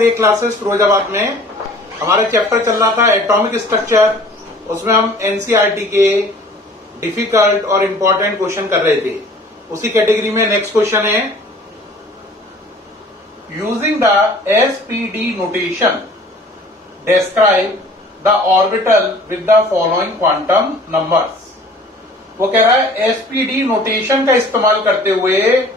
रे क्लासेस फिरोजाबाद में हमारा चैप्टर चल रहा था एटॉमिक स्ट्रक्चर। उसमें हम एनसीईआरटी के डिफिकल्ट और इंपॉर्टेंट क्वेश्चन कर रहे थे। उसी कैटेगरी में नेक्स्ट क्वेश्चन है, using the SPD notation describe the orbital with the following quantum numbers. वो कह रहा है एसपीडी नोटेशन का इस्तेमाल करते हुए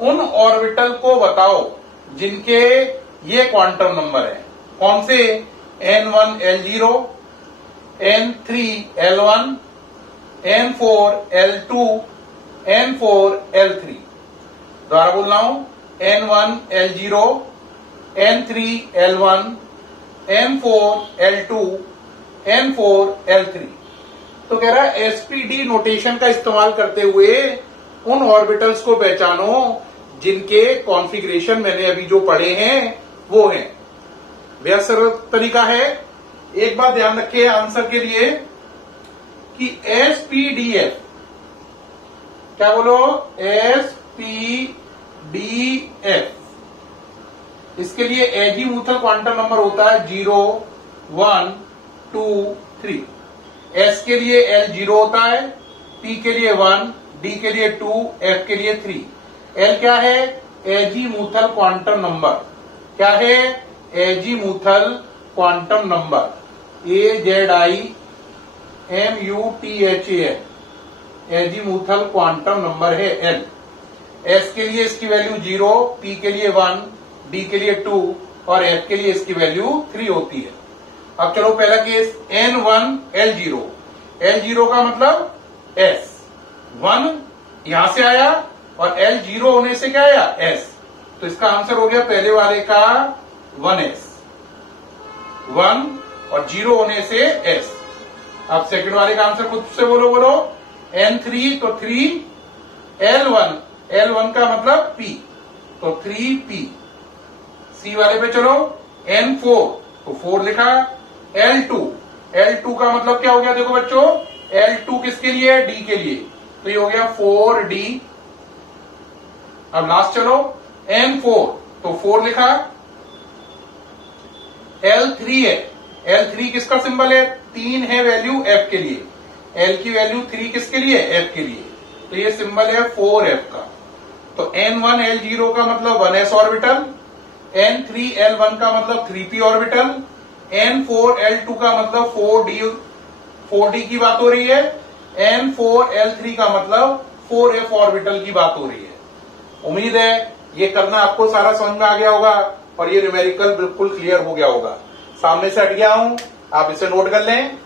उन ऑर्बिटल को बताओ जिनके ये क्वांटम नंबर है। कौन से? N1 L0, N3 L1, N4 L2, N4 L3। दोबारा बोल रहा हूं, N1 L0, N3 L1, N4 L2, N4 L3। तो कह रहा है एसपीडी नोटेशन का इस्तेमाल करते हुए उन ऑर्बिटल्स को पहचानो जिनके कॉन्फ़िगरेशन मैंने अभी जो पढ़े हैं वो हैं। बेहद सरल तरीका है। एक बात ध्यान रखिए आंसर के लिए कि एसपीडीएफ, क्या बोलो? एसपीडीएफ, इसके लिए एजीमुथल क्वांटम नंबर होता है 0, 1, 2, 3। एस के लिए एल 0 होता है, पी के लिए 1, डी के लिए 2, एफ के लिए 3। एल क्या है? Azimuthal quantum number. क्या है? Azimuthal quantum number, AZIMUTHAL, azimuthal quantum number है एल। एस के लिए इसकी वैल्यू 0, पी के लिए 1, डी के लिए 2 और एफ के लिए इसकी वैल्यू 3 होती है। अब चलो पहला केस, N1 L0। L0 का मतलब S, 1 यहां से आया और L0 होने से क्या आया? S। तो इसका आंसर हो गया पहले वाले का 1S, 1 और 0 होने से S। अब सेकंड वाले का आंसर खुद से बोलो बोलो। N3 तो 3, L1, L1 का मतलब P, तो 3P। सी वाले पे चलो, N4 तो 4 लिखा, L2, L2 का मतलब क्या हो गया? देखो बच्चों, L2 किसके लिए है? डी के लिए, तो ये हो गया 4D। अब लास्ट चलो, N4 तो 4 लिखा, L3 है, L3 किसका सिंबल है? 3 है वैल्यू F के लिए, L की वैल्यू 3 किसके लिए? F के लिए, तो ये सिंबल है 4F का। तो N1 L0 का मतलब 1s ऑर्बिटल, N3 L1 का मतलब 3p ऑर्बिटल, N4 L2 का मतलब 4D की बात हो रही है, N4 L3 का मतलब 4f ऑर्बिटल की बात हो रही है। उम्मीद है ये करना आपको सारा समझ में आ गया होगा और ये न्यूमेरिकल बिल्कुल क्लियर हो गया होगा। सामने से हट गया हूं, आप इसे नोट कर लें।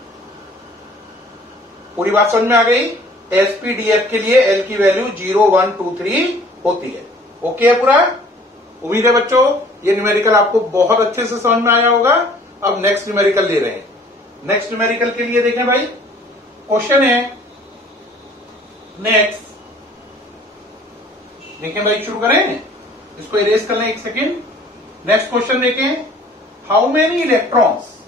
पूरी बात समझ में आ गई। एसपीडीएफ के लिए एल की वैल्यू 0, 1, 2, 3 होती है। ओके है पूरा? उम्मीद है बच्चों ये न्यूमेरिकल आपको बहुत अच्छे से समझ में आया होगा। अब नेक्स्ट न्यूमेरिकल ले रहे हैं। नेक्स्ट न्यूमेरिकल के लिए देखें भाई, क्वेश्चन है नेक्स्ट। देखें भाई, शुरू करें, इसको इरेज कर लें एक सेकेंड। नेक्स्ट क्वेश्चन देखें, how many electrons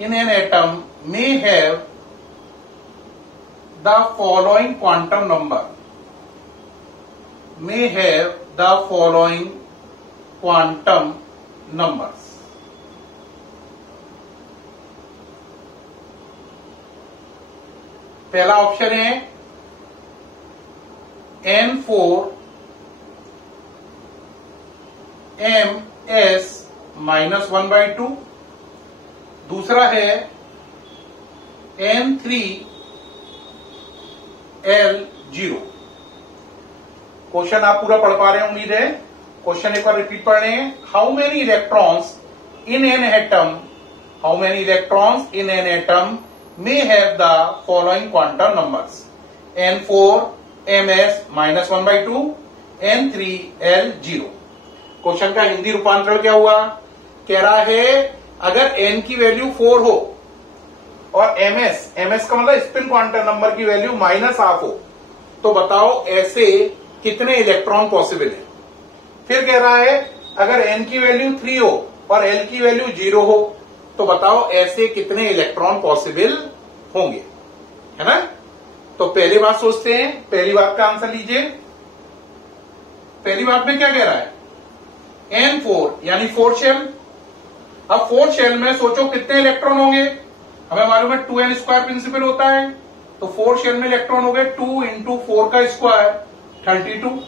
in an atom may have the following quantum number, numbers। पहला ऑप्शन है N4 ms-1/2, दूसरा है N3 L0। क्वेश्चन आप पूरा पढ़ पा रहे हैं उम्मीद है। क्वेश्चन एक बार रिपीट पढ़ रहे हैं। How many electrons in an atom may have the following quantum numbers, N4 ms-1/2, N3 L0। Question का हिंदी रूपांतरण क्या हुआ? कह रहा है अगर n की वैल्यू 4 हो और ms का मतलब स्पिन क्वांटम नंबर की वैल्यू -½ हो, तो बताओ ऐसे कितने इलेक्ट्रॉन पॉसिबल है। फिर कह रहा है अगर n की वैल्यू 3 हो और L की वैल्यू 0 हो, तो बताओ ऐसे कितने इलेक्ट्रॉन पॉसिबल होंगे, है ना। तो पहली बात सोचते हैं, पहली बात का आंसर लीजिए। पहली बात में क्या कह रहा है, N4 यानी 4 शेल। अब 4 शेल में सोचो कितने इलेक्ट्रॉन होंगे, हमें मालूम है 2n स्क्वायर प्रिंसिपल होता है, तो 4 शेल में इलेक्ट्रॉन हो गए 2 इंटू 4 का स्क्वायर 32।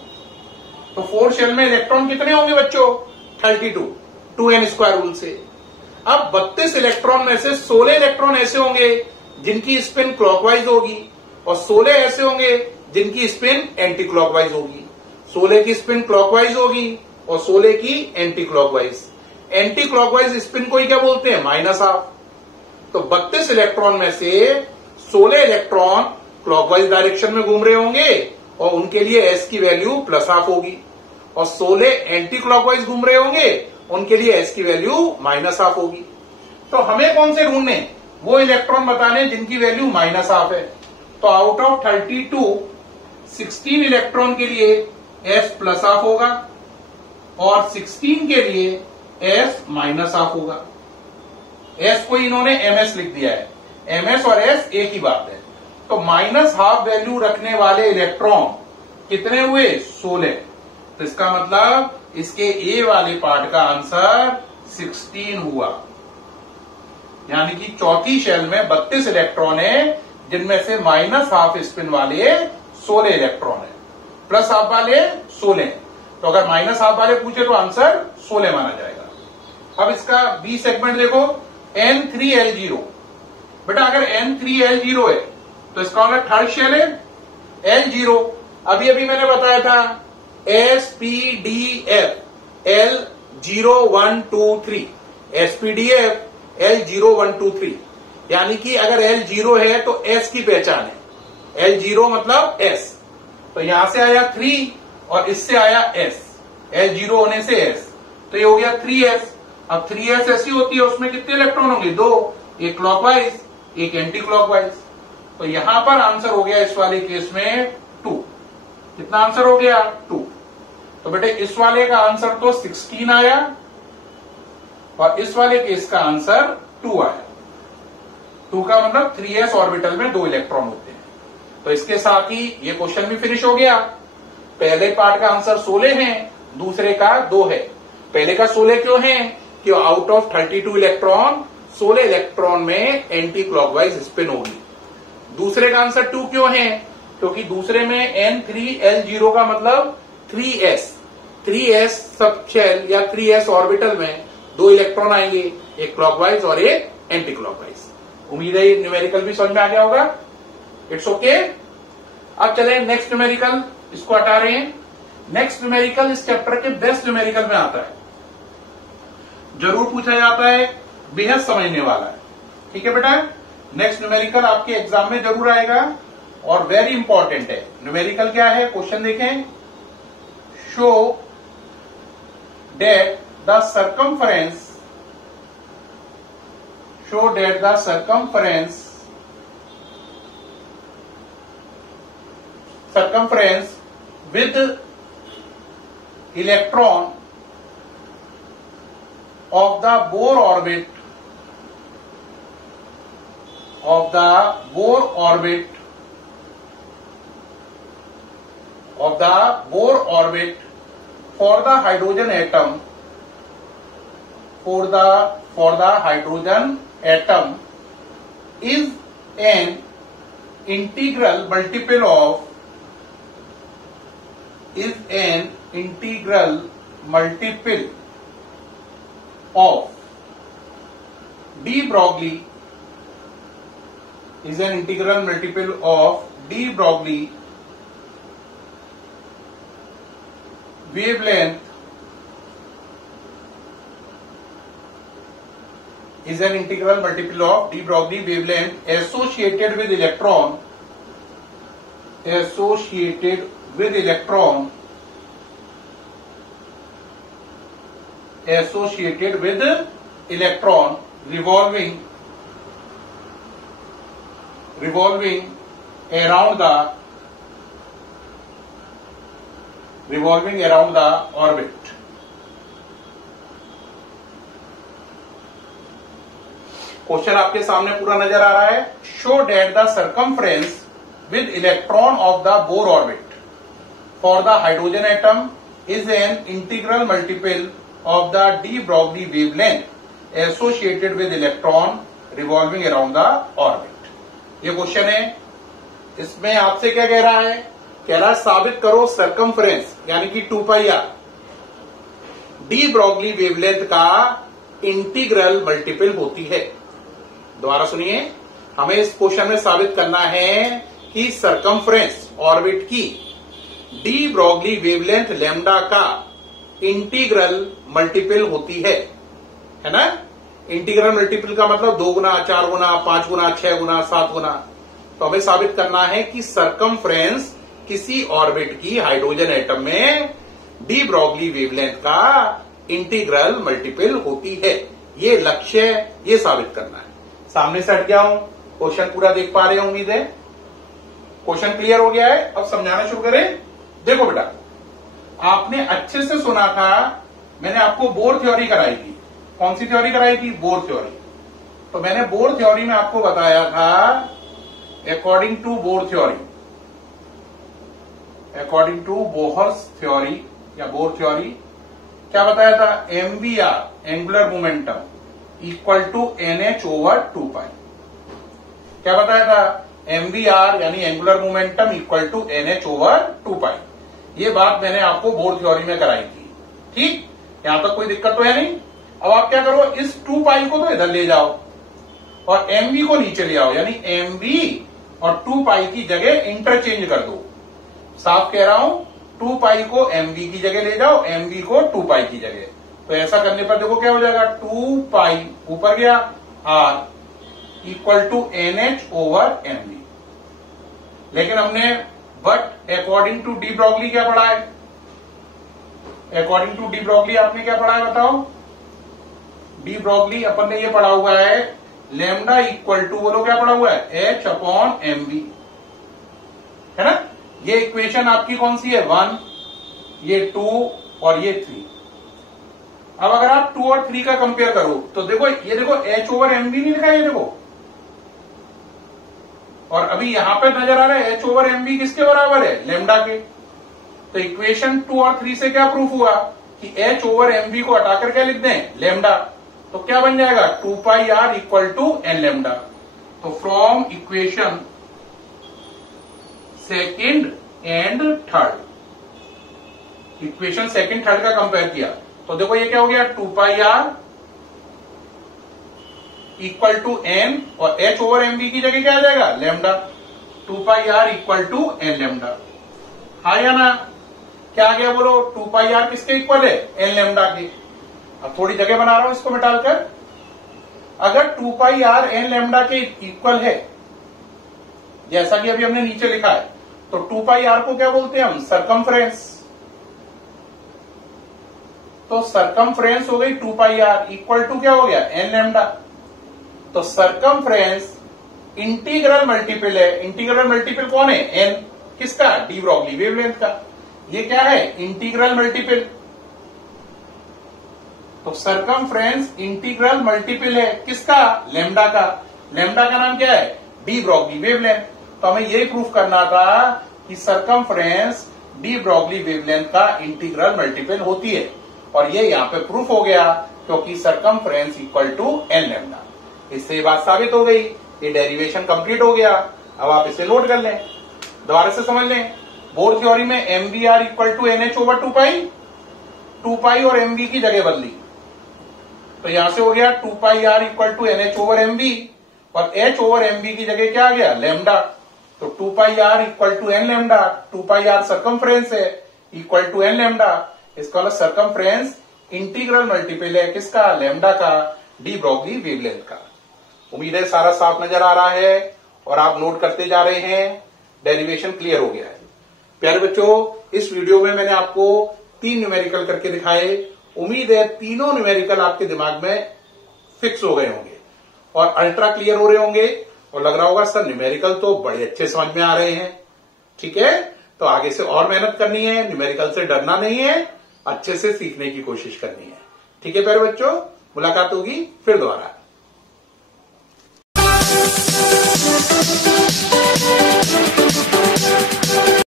तो 4 शेल में इलेक्ट्रॉन कितने होंगे बच्चों, 32, 2n स्क्वायर रूल से। अब 32 इलेक्ट्रॉन में से 16 इलेक्ट्रॉन ऐसे होंगे जिनकी स्पिन क्लॉकवाइज होगी और 16 ऐसे होंगे जिनकी स्पिन एंटी क्लॉकवाइज होगी। 16 की स्पिन क्लॉकवाइज होगी और 16 की anti clockwise. Anti clockwise spin को ही क्या बोलते हैं, माइनस हाफ। तो 32 इलेक्ट्रॉन में से 16 इलेक्ट्रॉन क्लॉकवाइज डायरेक्शन में घूम रहे होंगे और उनके लिए एस की वैल्यू प्लस हाफ होगी, और 16 एंटी क्लॉकवाइज घूम रहे होंगे उनके लिए एस की वैल्यू माइनस हाफ होगी। तो हमें कौन से ढूंढने, वो इलेक्ट्रॉन बताने जिनकी वैल्यू माइनस हाफ है। तो आउट ऑफ 32 16 इलेक्ट्रॉन के लिए एस प्लस हाफ होगा और 16 के लिए एस माइनस हाफ होगा। एस को इन्होंने एमएस लिख दिया है, एमएस और एस एक ही बात है। तो माइनस हाफ वैल्यू रखने वाले इलेक्ट्रॉन कितने हुए, 16। तो इसका मतलब इसके ए वाले पार्ट का आंसर 16 हुआ, यानी कि चौथी शेल में 32 इलेक्ट्रॉन है जिनमें से माइनस हाफ स्पिन वाले 16 इलेक्ट्रॉन है, प्लस हाफ वाले 16। तो अगर माइनस हाफ वाले पूछे तो आंसर 16 माना जाएगा। अब इसका बी सेगमेंट देखो, N3L0। बेटा अगर N3L0 है तो इसका मतलब थर्ड शेल है L0। अभी अभी मैंने बताया था SPDF L0123, SPDF L0123, यानी कि अगर L0 है तो S की पहचान है, L0 मतलब S। तो यहां से आया 3 और इससे आया S, L0 होने से S, तो ये हो गया 3S। अब 3S ऐसी होती है, उसमें कितने इलेक्ट्रॉन होंगे, 2, एक क्लॉकवाइज एक एंटी क्लॉकवाइज। तो यहां पर आंसर हो गया इस वाले केस में 2। कितना आंसर हो गया, 2। तो बेटे इस वाले का आंसर तो 16 आया और इस वाले केस का आंसर 2 आया। 2 का मतलब 3s ऑर्बिटल में 2 इलेक्ट्रॉन होते हैं। तो इसके साथ ही ये क्वेश्चन भी फिनिश हो गया। पहले पार्ट का आंसर 16 है, दूसरे का 2 है। पहले का 16 क्यों है कि आउट ऑफ 32 इलेक्ट्रॉन 16 इलेक्ट्रॉन में एंटी क्लॉकवाइज स्पिन होगी। दूसरे का आंसर 2 क्यों है, क्योंकि दूसरे में N3L0 का मतलब 3s सब शेल या 3s ऑर्बिटल में 2 इलेक्ट्रॉन आएंगे, एक क्लॉकवाइज और एक एंटी क्लॉकवाइज। उम्मीद है ये न्यूमेरिकल भी समझ में आ गया होगा। It's okay. अब चले नेक्स्ट न्यूमेरिकल, इसको हटा रहे हैं। नेक्स्ट न्यूमेरिकल इस चैप्टर के बेस्ट न्यूमेरिकल में आता है, जरूर पूछा जाता है, बेहद समझने वाला है। ठीक है बेटा, नेक्स्ट न्यूमेरिकल आपके एग्जाम में जरूर आएगा और वेरी इंपॉर्टेंट है। न्यूमेरिकल क्या है, क्वेश्चन देखें। Show that the circumference with electron of the Bohr orbit for the hydrogen atom is an integral multiple of de Broglie wavelength associated with electron revolving around the orbit. Question आपके सामने पूरा नजर आ रहा है। Show that the circumference with electron of the Bohr orbit for the hydrogen atom is an integral multiple of the de Broglie wavelength associated with electron revolving around the orbit. ये question है। इसमें आपसे क्या कह रहा है? कह रहा है साबित करो सरकमफ्रेंस यानी कि 2πr डी ब्रॉगली वेवलेंथ का इंटीग्रल मल्टीपल होती है। दोबारा सुनिए, हमें इस क्वेश्चन में साबित करना है कि सरकमफ्रेंस ऑर्बिट की डी ब्रॉगली वेवलेंथ लैम्डा का इंटीग्रल मल्टीपल होती है ना। इंटीग्रल मल्टीपल का मतलब 2 गुना, 4 गुना, 5 गुना, 6 गुना, 7 गुना। तो हमें साबित करना है कि सरकमफ्रेंस किसी ऑर्बिट की हाइड्रोजन एटम में डी ब्रॉगली वेवलेंथ का इंटीग्रल मल्टीपल होती है। ये लक्ष्य, ये साबित करना है। सामने से हट गया हूं, क्वेश्चन पूरा देख पा रहे हैं उम्मीद है। क्वेश्चन क्लियर हो गया है। अब समझाना शुरू करें। देखो बेटा, आपने अच्छे से सुना था, मैंने आपको बोर थ्योरी कराई थी। कौन सी थ्योरी कराई थी? Bohr theory. तो मैंने बोर थ्योरी में आपको बताया था according to Bohr theory, according to Bohr's theory या बोर थ्योरी, क्या बताया था? Mvr angular momentum equal to NH over 2π। क्या बताया था? एमवीआर यानी angular momentum equal to NH over 2π। ये बात मैंने आपको बोर थ्योरी में कराई थी। ठीक, यहां तक कोई दिक्कत तो है नहीं। अब आप क्या करो, इस 2π को तो इधर ले जाओ और mv को नीचे ले आओ, यानी mv और 2π की जगह इंटरचेंज कर दो। साफ कह रहा हूं, 2π को mv की जगह ले जाओ, mv को 2π की जगह। तो ऐसा करने पर देखो क्या हो जाएगा, 2π ऊपर गया, r equal to NH over mv। लेकिन हमने but according to de Broglie क्या पढ़ा है? अकॉर्डिंग टू डी ब्रॉगली आपने क्या पढ़ा है बताओ? डी ब्रॉगली अपन ने ये पढ़ा हुआ है लैम्डा इक्वल टू, बोलो क्या पढ़ा हुआ है? H अपॉन mv, है ना। ये इक्वेशन आपकी कौन सी है? 1, ये 2 और ये 3। अब अगर आप 2 और 3 का कंपेयर करो तो देखो, ये देखो H ओवर mv नहीं लिखा है, ये देखो। और अभी यहां पे नजर आ रहा है H ओवर mv किसके बराबर है? लैम्डा के। तो इक्वेशन 2 और 3 से क्या प्रूफ हुआ कि H ओवर mv को हटाकर क्या लिख दें? लैम्डा। तो क्या बन जाएगा? 2πr equal to n lambda. तो from equation second and third, equation second third का कंपेयर किया तो देखो ये क्या हो गया? 2πr इक्वल टू n और h ओवर mv की जगह क्या आ जाएगा? Lambda. 2πr equal to n lambda. हाँ या ना? क्या आ गया बोलो? 2πr किसके इक्वल है? n लैम्डा के। अब थोड़ी जगह बना रहा हूं इसको मिटाकर। अगर 2πr n लैम्डा के इक्वल है, जैसा कि अभी हमने नीचे लिखा है, तो 2πr को क्या बोलते हैं हम? सरकमफ्रेंस। तो सरकमफ्रेंस हो गई 2πr इक्वल टू क्या हो गया? n lambda. तो सरकमफ्रेंस इंटीग्रल मल्टीपल है। इंटीग्रल मल्टीपल कौन है? n। किसका? डी ब्रॉगली वेवलेंथ का। ये क्या है? Integral multiple. तो सरकमफ्रेंस इंटीग्रल मल्टीपल है किसका? लैम्डा का। लैम्डा का नाम क्या है? De Broglie wavelength. तो हमें यही प्रूफ करना था कि सरकमफ्रेंस डी ब्रॉगली वेवलेंथ का इंटीग्रल मल्टीपल होती है। और ये यहां पे प्रूफ हो गया क्योंकि circumference equal to n lambda. इससे ये बात साबित हो गई। ये डेरिवेशन कंप्लीट हो गया। अब आप इसे नोट कर लें, दोबारा से समझ लें। बोर थ्योरी में mvr equal to NH over 2π और mv की जगह बदली। तो यहां से हो गया 2πr equal to NH over mv और h ओवर mv की जगह क्या आ गया? लैम्डा। तो 2πr equal to n lambda. 2πr circumference है इक्वल टू n लैम्डा। इसका मतलब सरकमफ्रेंस इंटीग्रल मल्टीपल है किसका? लैम्डा का, डी ब्रॉगली वेवलेंथ का। उम्मीद है सारा साफ नजर आ रहा है और आप नोट करते जा रहे हैं। डेरिवेशन क्लियर हो गया है। प्यारे बच्चों, इस वीडियो में मैंने आपको 3 न्यूमेरिकल करके दिखाए। उम्मीद है तीनों न्यूमेरिकल आपके दिमाग में फिक्स हो गए होंगे और अल्ट्रा क्लियर हो रहे होंगे और लग रहा होगा सर न्यूमेरिकल तो बड़े अच्छे समझ में आ रहे हैं। ठीक है, तो आगे से और मेहनत करनी है, न्यूमेरिकल से डरना नहीं है, अच्छे से सीखने की कोशिश करनी है। ठीक है प्यारे बच्चों, मुलाकात होगी फिर दोबारा।